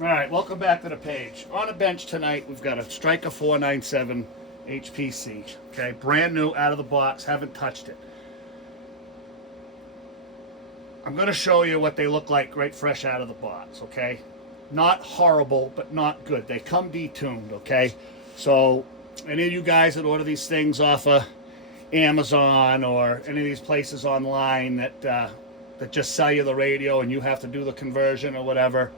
All right, welcome back to the page. On a bench tonight, we've got a Stryker 497 HPC. Okay, brand new, out of the box, haven't touched it. I'm going to show you what they look like right fresh out of the box, okay? Not horrible, but not good. They come detuned, okay? So, any of you guys that order these things off of Amazon or any of these places online that just sell you the radio and you have to do the conversion or whatever,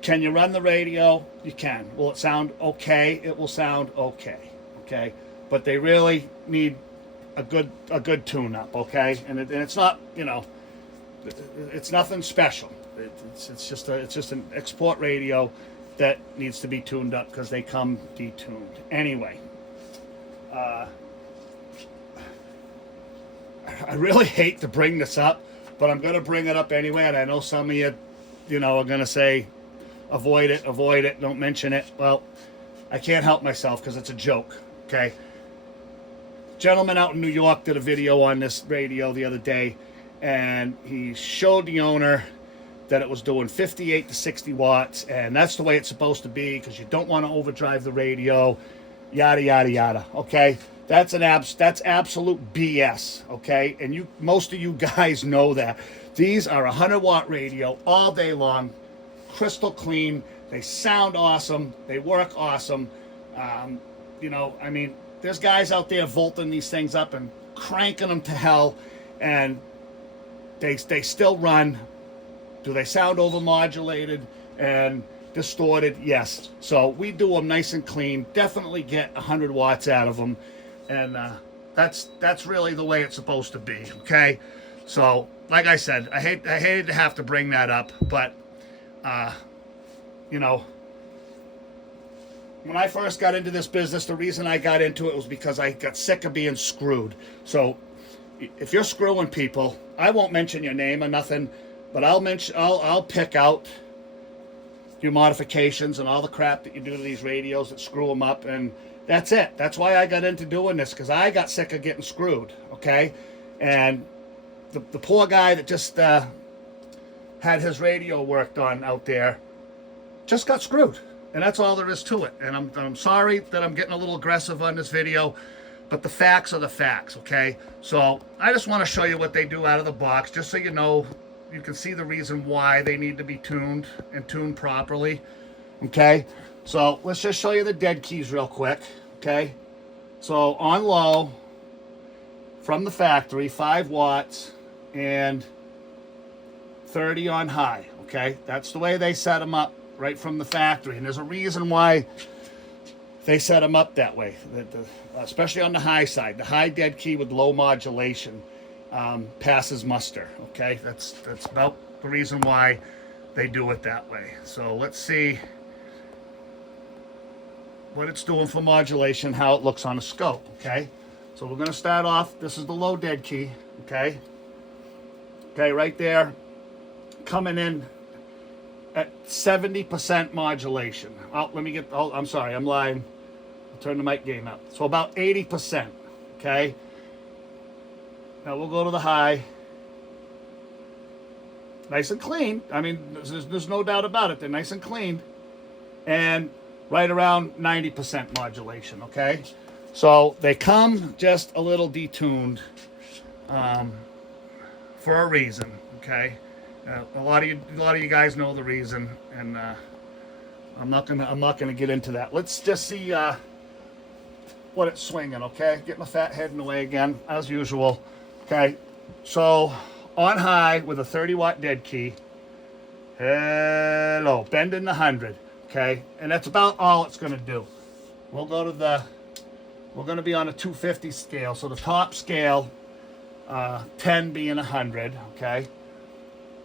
can you run the radio? You can. Will it sound okay? It will sound okay. Okay, but they really need a good tune-up. Okay, and it's not, you know, it's nothing special. It's just an export radio that needs to be tuned up because they come detuned. Anyway, I really hate to bring this up, but I'm going to bring it up anyway, and I know some of you, you know, are going to say, avoid it, don't mention it. Well, I can't help myself because it's a joke, okay? Gentleman out in New York did a video on this radio the other day, and he showed the owner that it was doing 58 to 60 watts, and that's the way it's supposed to be because you don't want to overdrive the radio, yada, yada, yada, okay? That's absolute BS, okay? And most of you guys know that. These are 100-watt radio all day long, crystal clean. They sound awesome. They work awesome. You know, I mean, there's guys out there volting these things up and cranking them to hell, and they still run. Do they sound overmodulated and distorted? Yes. So we do them nice and clean. Definitely get 100 watts out of them, and that's really the way it's supposed to be. Okay. So, like I said, I hated to have to bring that up, but you know, when I first got into this business, the reason I got into it was because I got sick of being screwed. So if you're screwing people, I won't mention your name or nothing, but I'll pick out your modifications and all the crap that you do to these radios that screw them up, and that's it. That's why I got into doing this, because I got sick of getting screwed, okay? And the poor guy that just had his radio worked on out there just got screwed, and that's all there is to it. And I'm sorry that I'm getting a little aggressive on this video, but the facts are the facts, okay? So I just want to show you what they do out of the box, just so you know, you can see the reason why they need to be tuned and tuned properly, okay? So let's just show you the dead keys real quick, okay? So on low, from the factory, 5 watts and 30 on high, okay? That's the way they set them up right from the factory, and there's a reason why they set them up that way, especially on the high side. The high dead key with low modulation passes muster, okay? That's about the reason why they do it that way. So let's see what it's doing for modulation, how it looks on a scope, okay? So we're going to start off, this is the low dead key, okay? Okay, right there, coming in at 70% modulation. Oh, I'm sorry, I'm lying. I'll turn the mic gain up. So about 80%, okay? Now we'll go to the high. Nice and clean. I mean, there's no doubt about it. They're nice and clean. And right around 90% modulation, okay? So they come just a little detuned for a reason, okay? A lot of you guys know the reason, and I'm not gonna get into that. Let's just see what it's swinging, okay? Get my fat head in the way again, as usual, okay? So on high with a 30-watt dead key, hello, bending the 100, okay? And that's about all it's gonna do. We're gonna be on a 250 scale, so the top scale, 10 being 100, okay?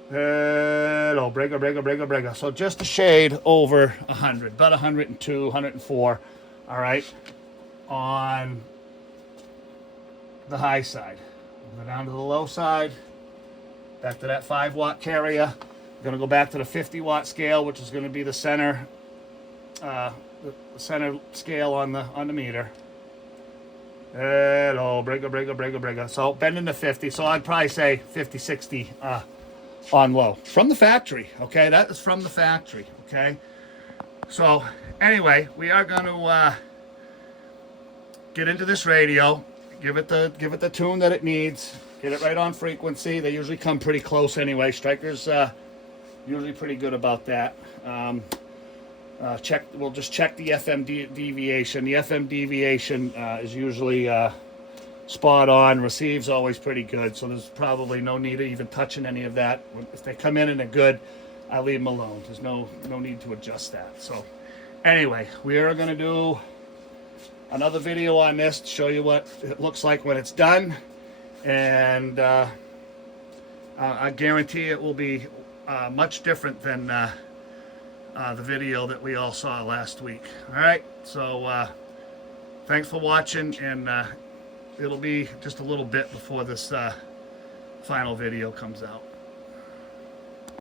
Hello, brigga. So just a shade over 100, about 102, 104, all right, on the high side. We'll go down to the low side, back to that 5-watt carrier. We're going to go back to the 50-watt scale, which is going to be the center, the center scale on the meter. Hello, brigga. So bending to 50, so I'd probably say 50, 60, on low from the factory. Okay, that is from the factory. Okay, so anyway, we are going to get into this radio, give it the tune that it needs, get it right on frequency. They usually come pretty close anyway. Stryker's usually pretty good about that. We'll just check the FM deviation. The FM deviation is usually spot on. Receives always pretty good, so there's probably no need of even touching any of that. If they come in and they're good, I leave them alone. There's no need to adjust that. So anyway, we are going to do another video on this to show you what it looks like when it's done, and I guarantee it will be much different than the video that we all saw last week. All right, so thanks for watching, and it'll be just a little bit before this final video comes out.